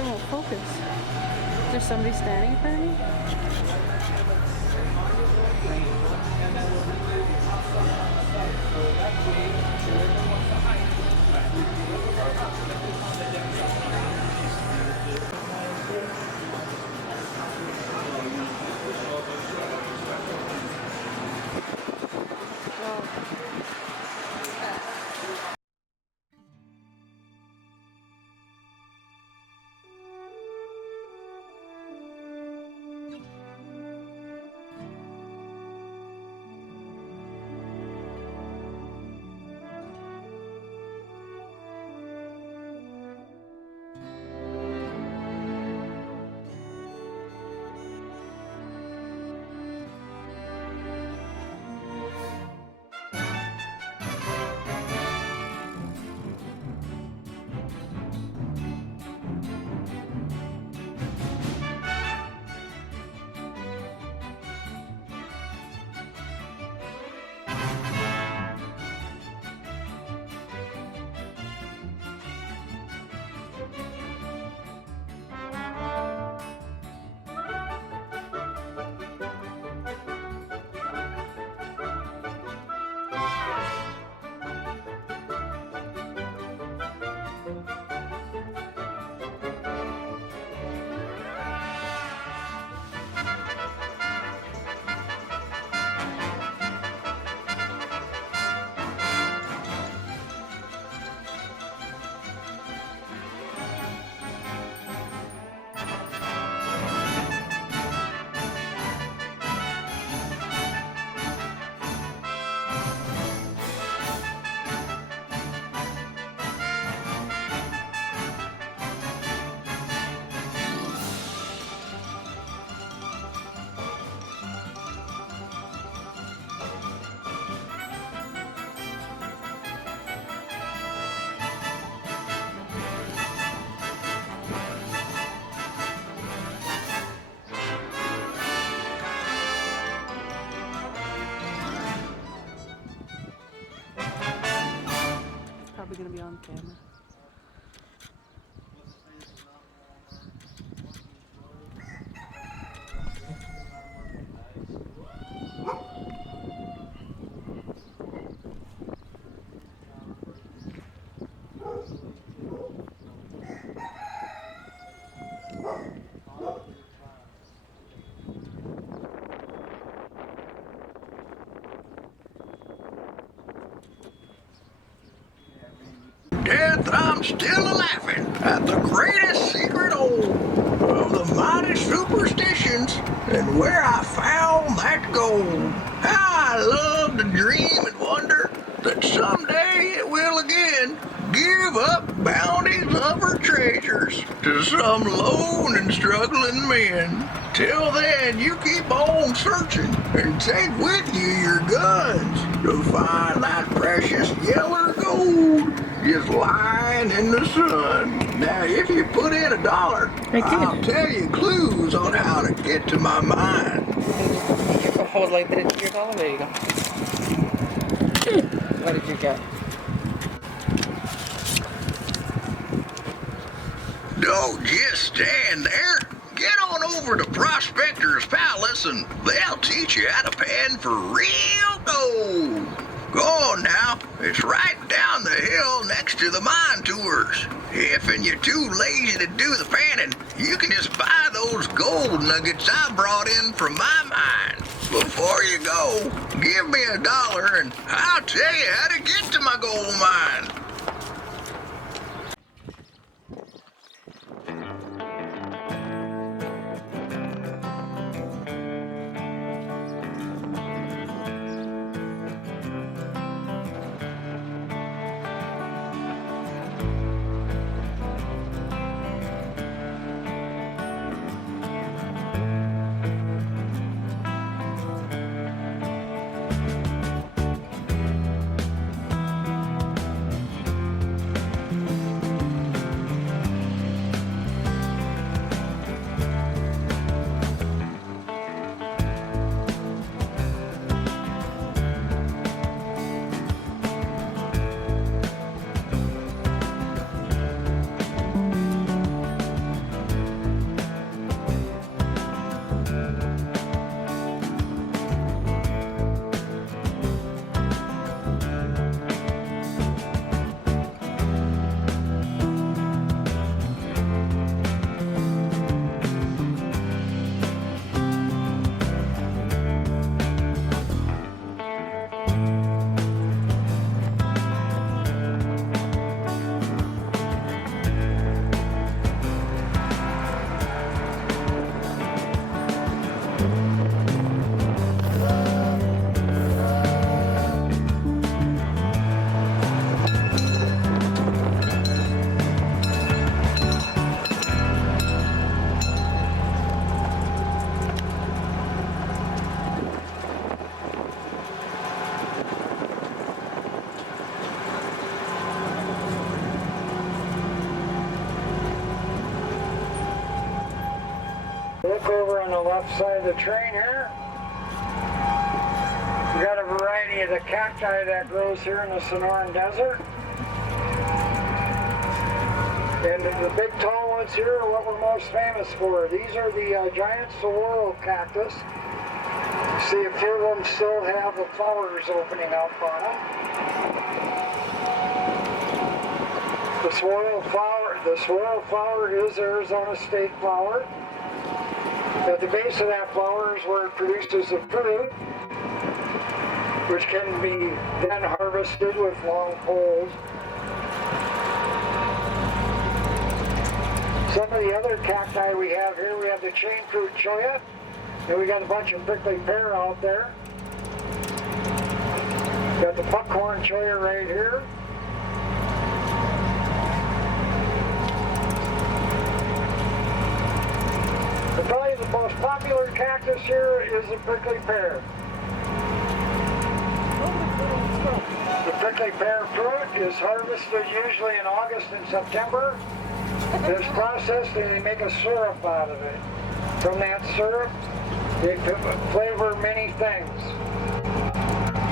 It won't focus. There's somebody standing in front of me? camera. Death, I'm still a-laughing at the greatest secret of the mighty superstitions and where I found that gold. How I love to dream and wonder that someday it will again give up bounties of her treasures to some lone and struggling men. Till then, you keep on searching and take with you your guns to find that precious yellow gold just lying in the sun. Now, if you put in $1, I'll tell you clues on how to get to my mine. Hold like that to your collar. There you go. What did you get? Don't just stand there. Get on over to Prospector's Palace and they'll teach you how to pan for real gold. Go on now. It's right down the hill next to the mine tours. If you're too lazy to do the panning, you can just buy those gold nuggets I brought in from my mine. Before you go, give me $1 and I'll tell you how to get to my gold mine. Look over on the left side of the train here. We got a variety of the cacti that grows here in the Sonoran Desert. And the big tall ones here are what we're most famous for. These are the giant saguaro cactus. See, a few of them still have the flowers opening up on them. The saguaro flower is Arizona state flower. At the base of that flower is where it produces the fruit, which can be then harvested with long poles. Some of the other cacti we have here, we have the chain fruit cholla, and we got a bunch of prickly pear out there. Got the buckhorn cholla right here. Probably the most popular cactus here is the prickly pear. The prickly pear fruit is harvested usually in August and September. It's processed and they make a syrup out of it. From that syrup, they flavor many things.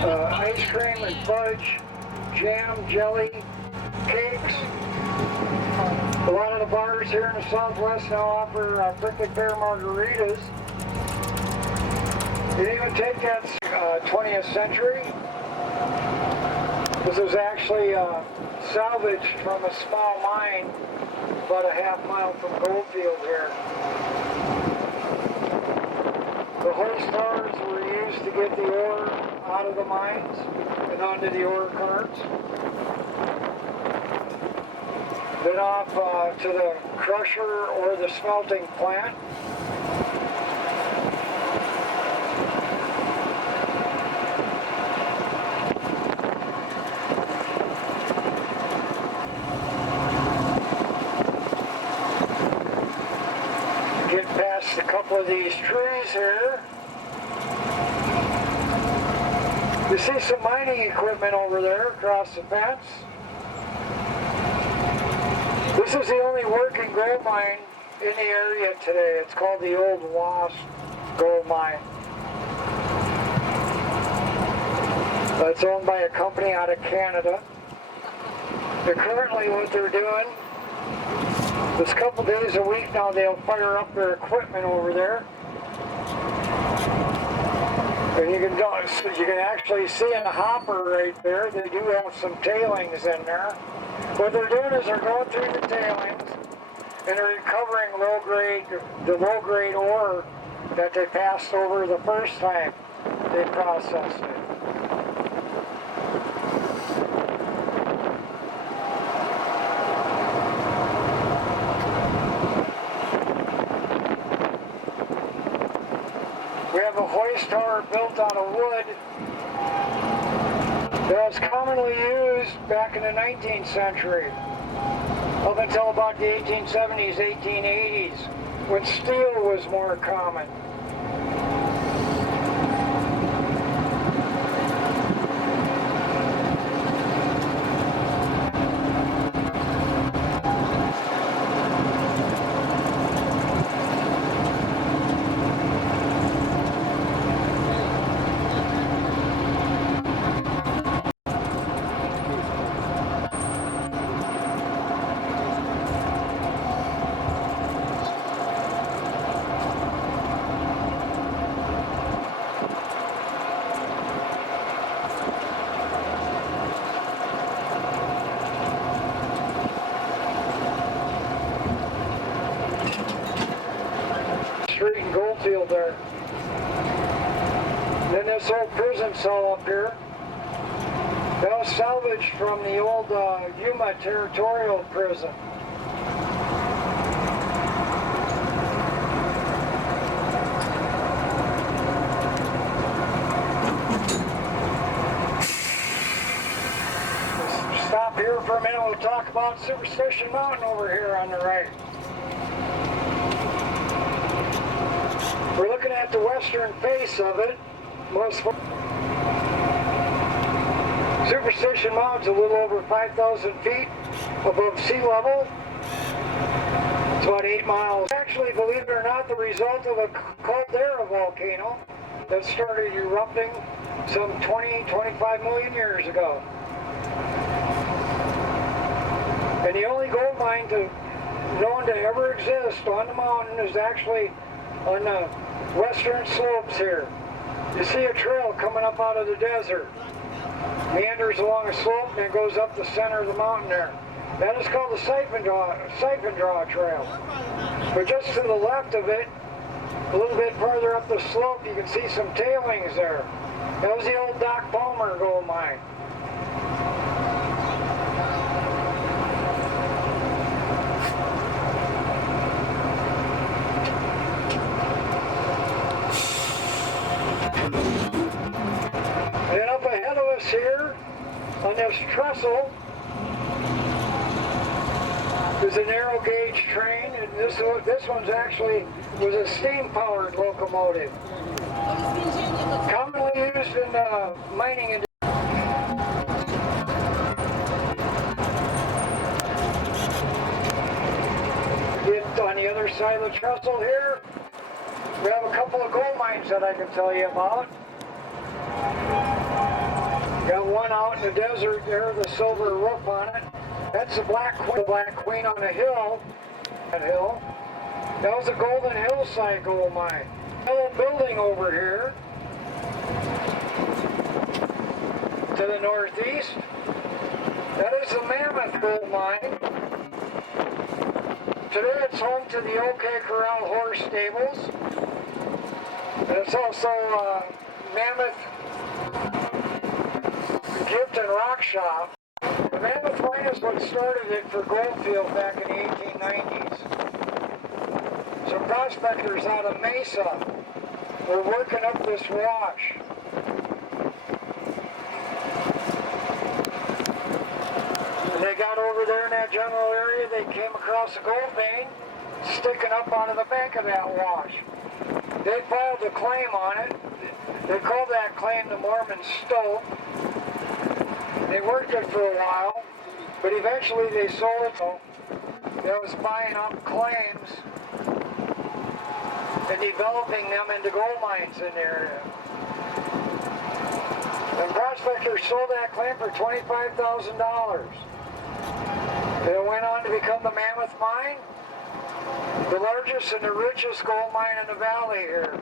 Ice cream and fudge, jam, jelly, cakes. A lot of the bars here in the Southwest now offer prickly pear margaritas. You even take that 20th century. This is actually salvaged from a small mine about a half-mile from Goldfield here. The hoist cars were used to get the ore out of the mines and onto the ore carts. Then off to the crusher or the smelting plant. Get past a couple of these trees here. You see some mining equipment over there across the fence. This is the only working gold mine in the area today. It's called the Old Wasp Gold Mine. It's owned by a company out of Canada. And currently what they're doing, this couple days a week now, they'll fire up their equipment over there. And you can actually see in the hopper right there, they do have some tailings in there. What they're doing is they're going through the tailings and they're recovering the low-grade ore that they passed over the first time they processed it. We have a hoist tower built out of wood that was commonly used back in the 19th century, up until about the 1870s, 1880s, when steel was more common. Street in Goldfield there. And then this old prison cell up here, that was salvaged from the old Yuma Territorial Prison. Stop here for a minute, we'll talk about Superstition Mountain over here on the right. We're looking at the western face of it. Superstition Mountain's a little over 5,000 feet above sea level. It's about 8 miles. Actually, believe it or not, the result of a caldera volcano that started erupting some 25 million years ago. And the only gold mine known to ever exist on the mountain is actually on the western slopes here. You see a trail coming up out of the desert. Meanders along a slope and it goes up the center of the mountain there. That is called the siphon draw trail. But just to the left of it, a little bit further up the slope, you can see some tailings there. That was the old Doc Palmer gold mine. And up ahead of us here, on this trestle, is a narrow gauge train, and this one's actually was a steam-powered locomotive. Commonly used in mining industry. On the other side of the trestle here, we have a couple of gold mines that I can tell you about. Got one out in the desert there, the silver roof on it. That's the Black Queen on the hill. That hill. That was the Golden Hillside gold mine. Yellow building over here to the northeast. That is the Mammoth gold mine. Today it's home to the OK Corral horse stables. And it's also Mammoth Gift and Rock Shop. The Mammoth mine is what started it for Goldfield back in the 1890s. Some prospectors out of Mesa were working up this wash. When they got over there in that general area, they came across a gold vein sticking up out of the bank of that wash. They filed a claim on it. They called that claim the Mormon Stope. They worked it for a while, but eventually they sold it. That was buying up claims and developing them into gold mines in the area. And prospectors sold that claim for $25,000. It went on to become the Mammoth Mine, the largest and the richest gold mine in the valley here.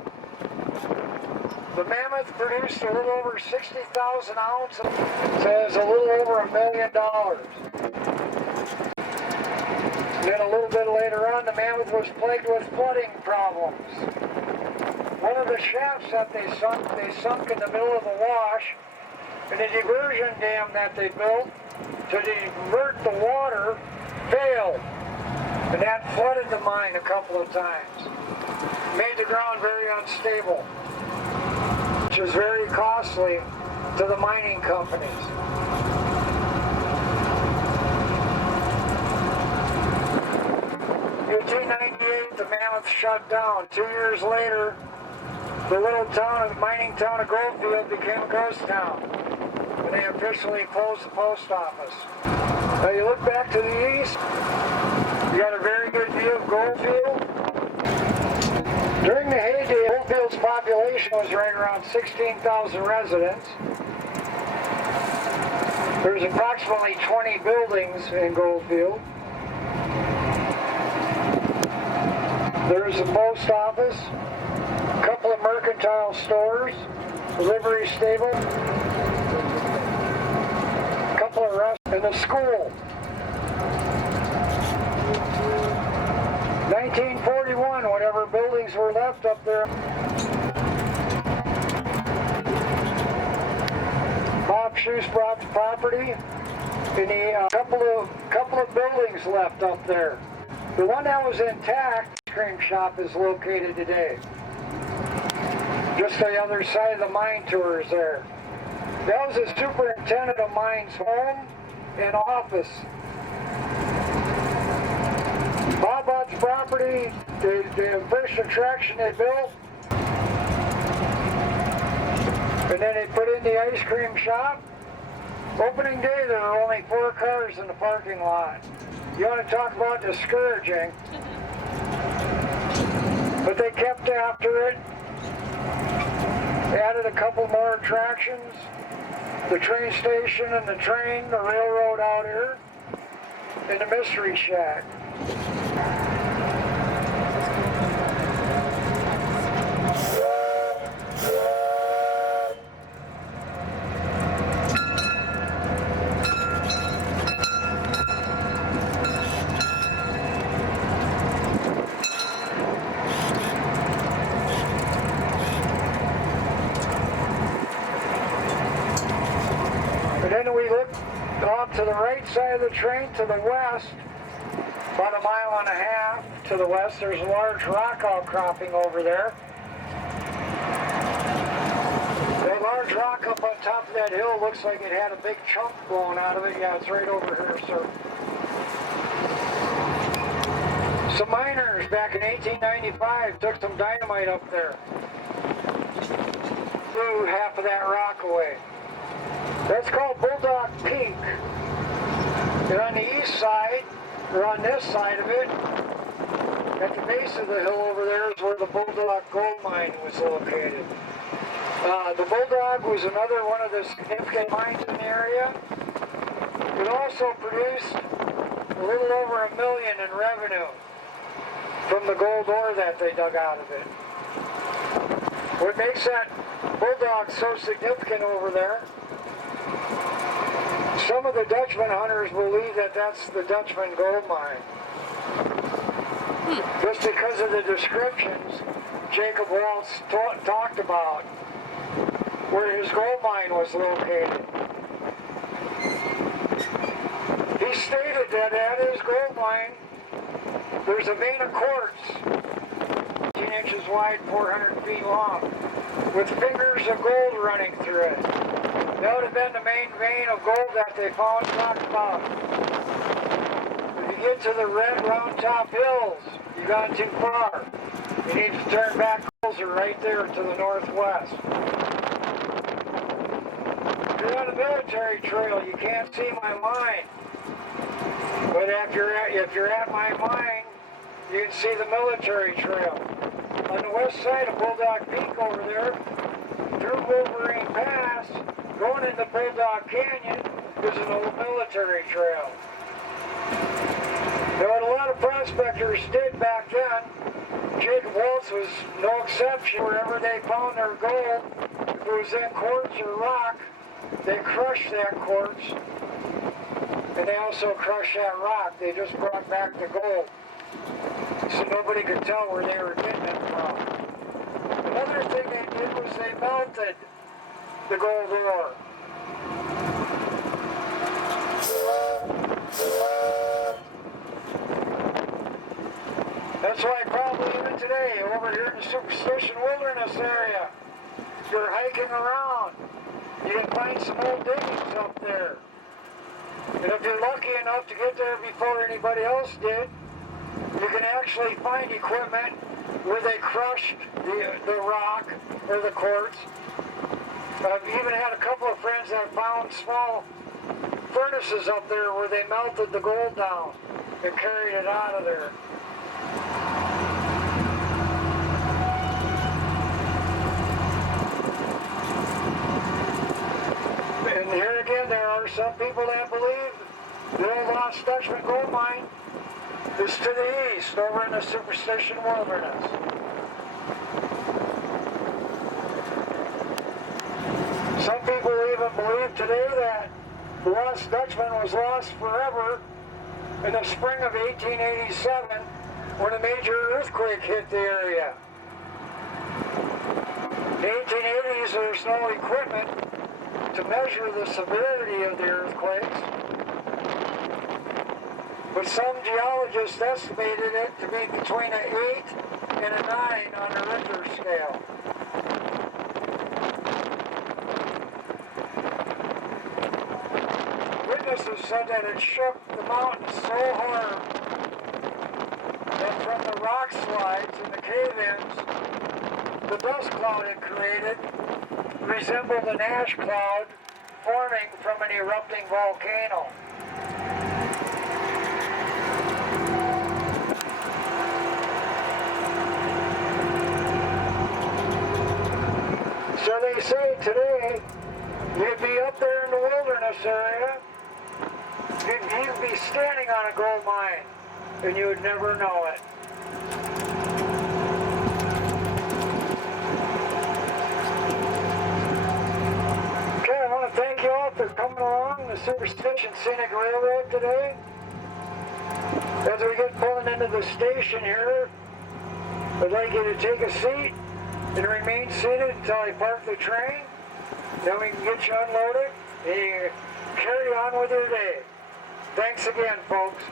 The Mammoth produced a little over 60,000 ounces, so it was a little over $1 million. Then a little bit later on, the Mammoth was plagued with flooding problems. One of the shafts that they sunk in the middle of the wash, and the diversion dam that they built to divert the water failed. And that flooded the mine a couple of times. Made the ground very unstable, which is very costly to the mining companies. In 1898, the Mammoth shut down. 2 years later, the little mining town of Goldfield became a ghost town, and they officially closed the post office. Now you look back to the east, you got a very good view of Goldfield. During the heyday, Goldfield's population was right around 16,000 residents. There's approximately 20 buildings in Goldfield. There's a post office, a couple of mercantile stores, a livery stable, a couple of restaurants, and a school. 1941, whatever buildings were left up there. Bob Shoes bought the property, and a couple of buildings left up there. The one that was intact, the ice cream shop, is located today. Just the other side of the mine tours there. That was the superintendent of mines' home and office. Bob bought the property, the first attraction they built, and then they put in the ice cream shop. Opening day, there were only 4 cars in the parking lot. You want to talk about discouraging, but they kept after it. They added a couple more attractions, the train station and the train, the railroad out here, and the mystery shack. And then we look off to the right side of the train to the west, about 1.5 miles to the west. There's a large rock outcropping over there. That large rock up on top of that hill looks like it had a big chunk blown out of it. Yeah, it's right over here, sir. Some miners back in 1895 took some dynamite up there. Blew half of that rock away. That's called Bulldog Peak. And on the east side, or on this side of it, at the base of the hill over there is where the Bulldog Gold Mine was located. The Bulldog was another one of the significant mines in the area. It also produced a little over $1 million in revenue from the gold ore that they dug out of it. What makes that bulldog so significant over there, some of the Dutchman hunters believe that that's the Dutchman gold mine. Just because of the descriptions Jacob Waltz talked about where his gold mine was located. He stated that at his gold mine, there's a vein of quartz, 18 inches wide, 400 feet long, with fingers of gold running through it. That would have been the main vein of gold that they found and talked about. If you get to the red round top hills, you've gone too far. You need to turn back. Hills are right there to the northwest. If you're on a military trail, you can't see my mine. But if you're at my mine, you can see the military trail. On the west side of Bulldog Peak over there, through Wolverine Pass, going into Bulldog Canyon, is an old military trail. Now, what a lot of prospectors did back then, Jacob Waltz was no exception. Wherever they found their gold, if it was in quartz or rock, they crushed that quartz, and they also crushed that rock. They just brought back the gold, so nobody could tell where they were getting it from. Another thing they did was they melted the gold ore. That's why probably even today, over here in the Superstition Wilderness area, if you're hiking around, you can find some old diggings up there. And if you're lucky enough to get there before anybody else did, you can actually find equipment where they crushed the rock or the quartz. I've even had a couple of friends that found small furnaces up there where they melted the gold down and carried it out of there. And here again, there are some people that believe the old Lost Dutchman gold mine is to the east, over in the Superstition Wilderness. Some people even believe today that the Lost Dutchman was lost forever in the spring of 1887 when a major earthquake hit the area. In the 1880s, there's no equipment to measure the severity of the earthquakes, but some geologists estimated it to be between an 8 and a 9 on the Richter scale. Witnesses said that it shook the mountains so hard that from the rock slides and the cave-ins, the dust cloud it created resembled an ash cloud forming from an erupting volcano. So they say today, you'd be up there in the wilderness area, you'd be standing on a gold mine, and you would never know it. Okay, I want to thank you all for coming along the Superstition Scenic Railroad today. As we get pulling into the station here, I'd like you to take a seat and remain seated until I park the train. Then we can get you unloaded and you carry on with your day. Thanks again, folks.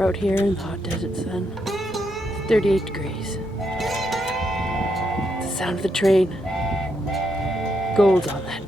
We're out here in the hot desert sun. It's 38 degrees. It's the sound of the train. Gold's on that